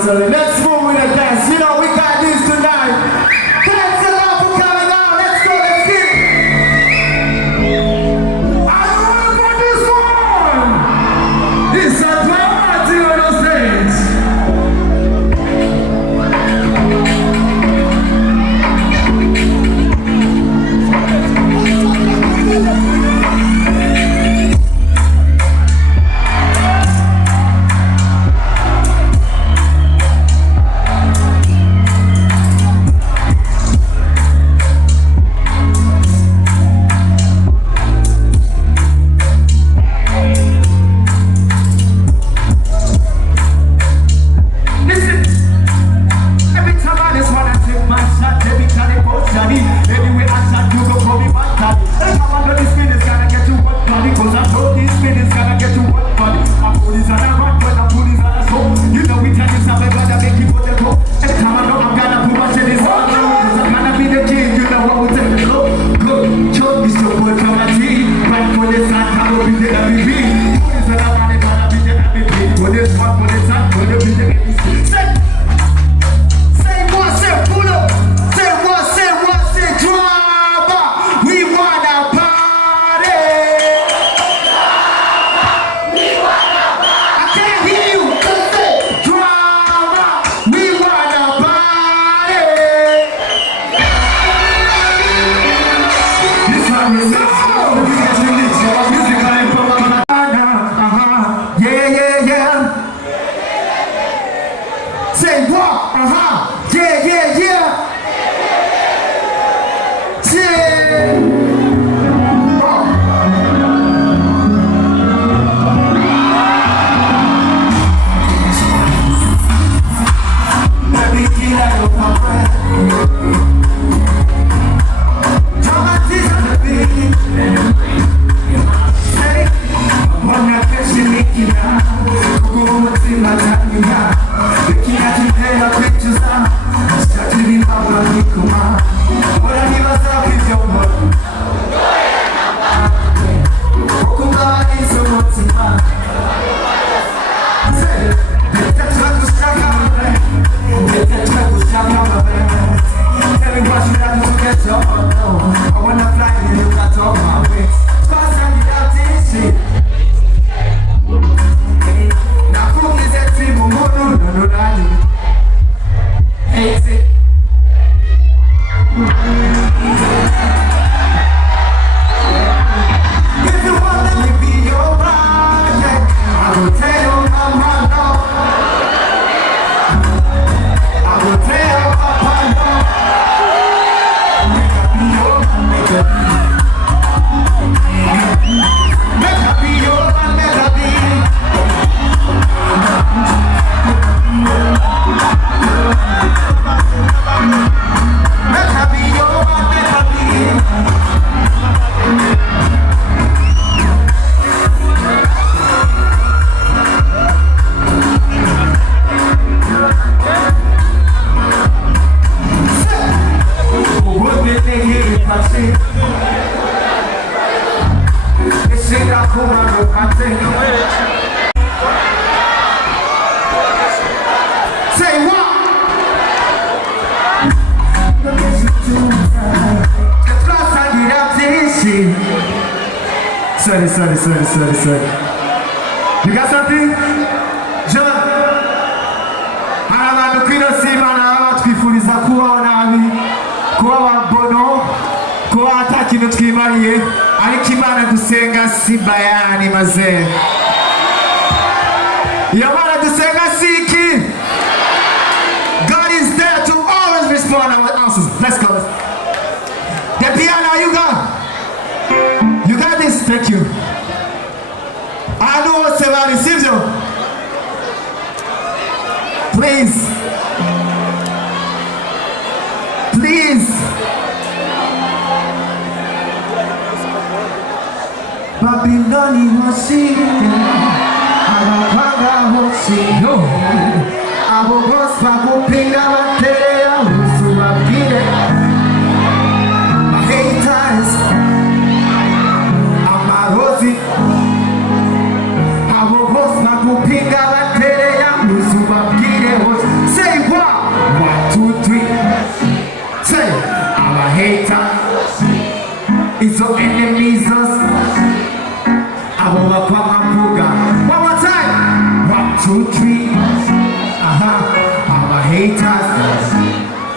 Sorry. Let's move with the dance. You know we got this tonight. Thanks a lot for coming out. Let's go. Let's get it. Are you ready for this one? It's a party on the stage. Yamateka on the beat. pati. Ishira kuma no pati. Say what? Sorry. You got something? John? Abantu kwino simana abatwifuriza kubaho nabi, kuba bono, kuba ata kintu twimariye, ariko Imana dusenga si bayani maze. Iyo Mana dusenga siki. God is there to always respond our answers. Let's go. The piano, you got this. Thank you. I know what's about receive you. Please. Babiloni hoshi, abapanga hoshi. No. Abo boss bakupinga bateya usubabwire. My haters, amarozi. Abo boss bakupinga bateya usubabwire hoshi. Say what? 1, 2, 3. Say, I'm a hater. It's your enemies. Abo bakwamuga. One more time. 1, 2, 3. I'm a haters.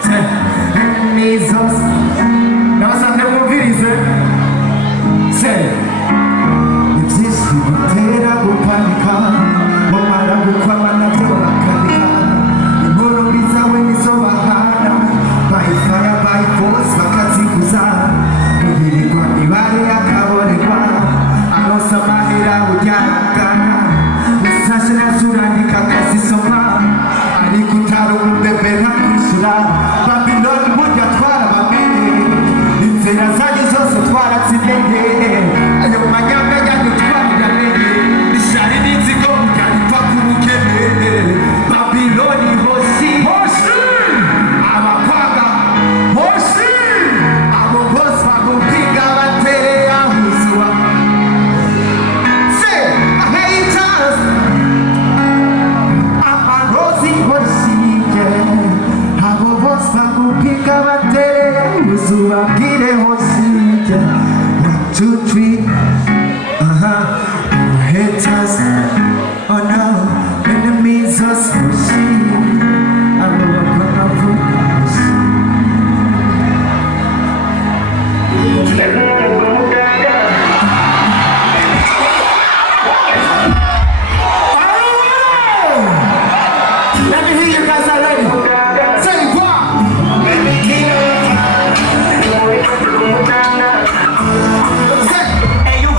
Say, enemies. Now some of the movies. Say, if this is the terror of panica, Mama will come and panica. The world is a when it's over. By fire, by force, Makatikuza. We got the barrier covered. I know some mahira with Yamateka. The Sashana Surandika Kasisoma. I need to tell you the Berakusura. Babiloni would get Babylon. It's in Arasajije also Twala Silene. I know my young man got the Twala. The Shari needs to go. Babiloni Hoshi. I'm a Paga. Hoshi. I'm a boss. I'm a big Yamateka. Say, I hate us. I'm a Rosie Hoshi. I'm a boss. I'm a big Yamateka. Usubabwire Hoshi. 1, 2, 3. Haters. Oh no, enemies us. Hoshi. I'm a Hoshi. Let me hear you guys are ready. Say what? Say. Hey, you.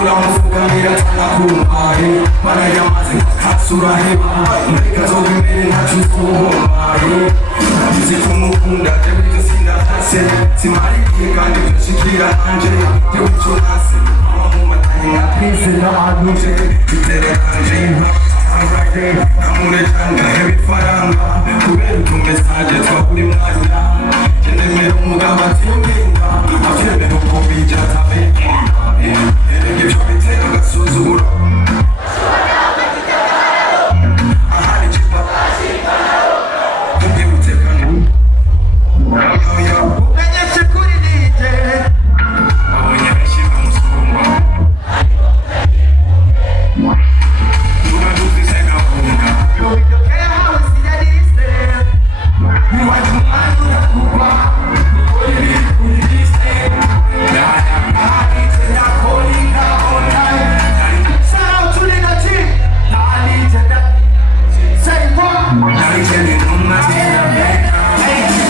uramufukamira atanakumpaye barayamaze kasuraheba reka zobimere ntacukubaye nabizi kumukunda jebito sindahase simari igihe kandi vyoshikira anje jewico nase amamumatanye nka pizina anuje bitere anje namurejanga ebifaranga kubera utumesaje twa buri mwanya jenemera umugabo atiyumvinga avyemera uko bija atabekunda ibyo bitera agasuzuguro ahari ikipa tugiye gutekana umenyeshe kuri nije abonye benshi bamusumba unaduze gahunda yokera hawe sinyarise niwaje umwanya urakuba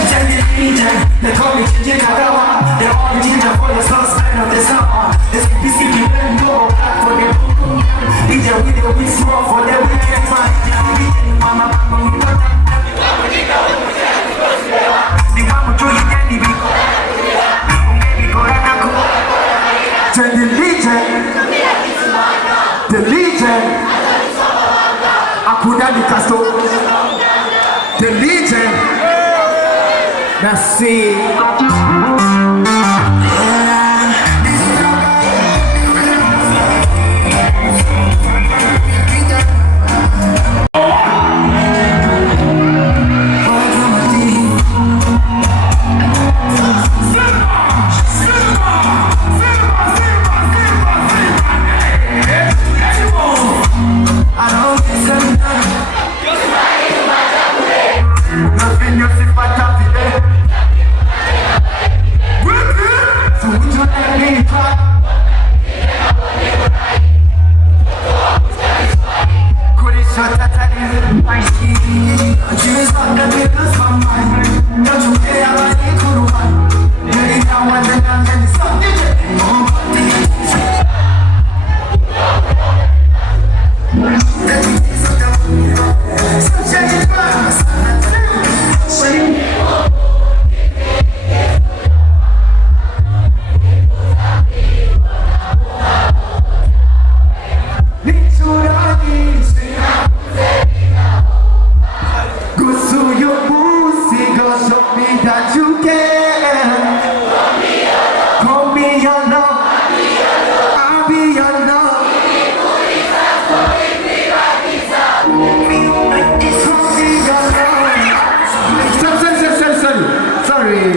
they call me Chicken Kagawa. They're all the ginger for the sauce man of the summer. This PC you bend go back for the DJ with the whistle for the weekend man. Mama, mama, we got that. The mama to you can be baby go ranako. Tell the legend Akuda di Casto. The legend. Merci.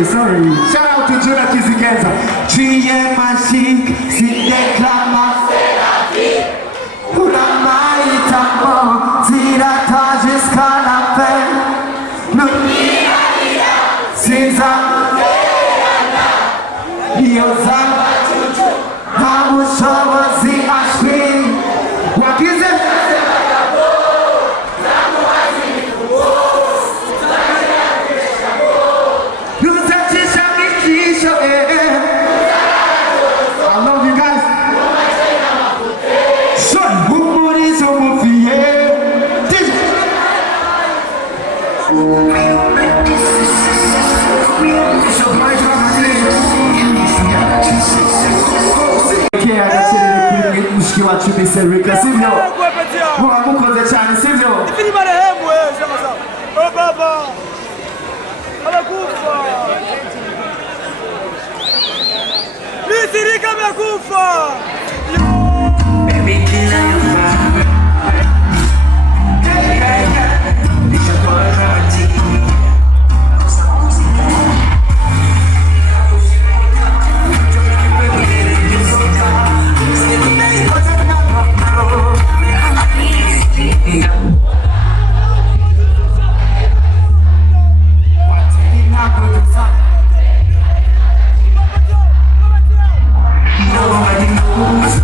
Sorry. Shout out to Jonah Kizigenza. Chiye mashik, sineklama serafi. Uramaita mo, ziratajis kanafe. Nunia ira, siza verana. Yozamba chuchu, hamushobo zi ashwi. What is it? Wacu biserika sivyo mukoze cyane sivyo ifiri marehemu sema sawa baba amekufa biserika amekufa baby kila nobody knows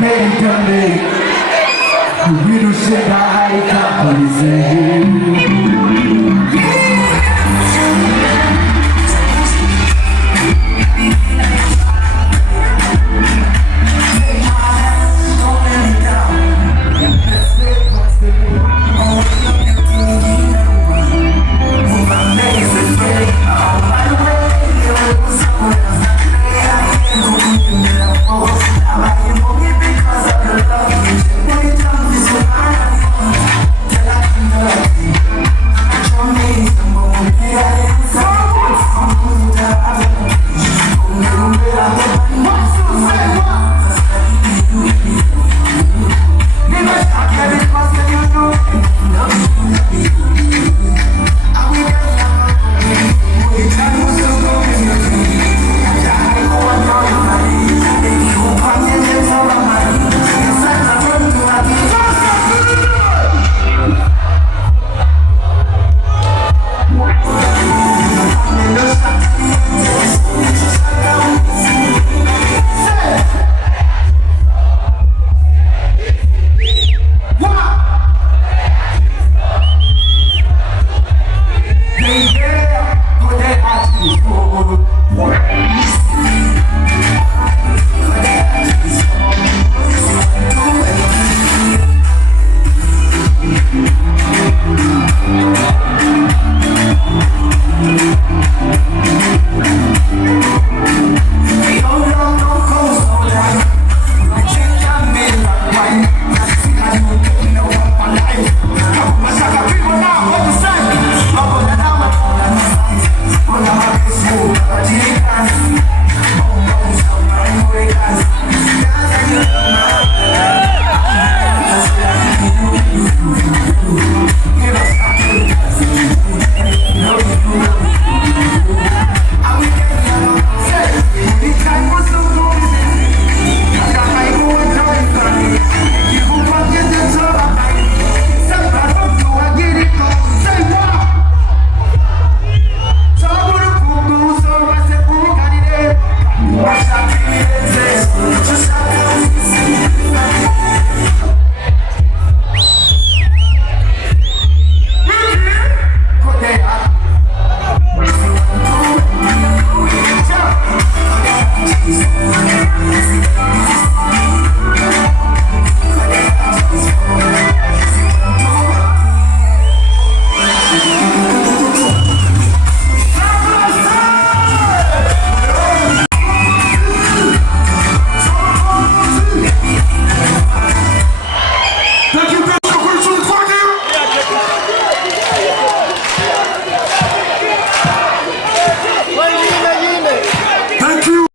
ready to make. We do shit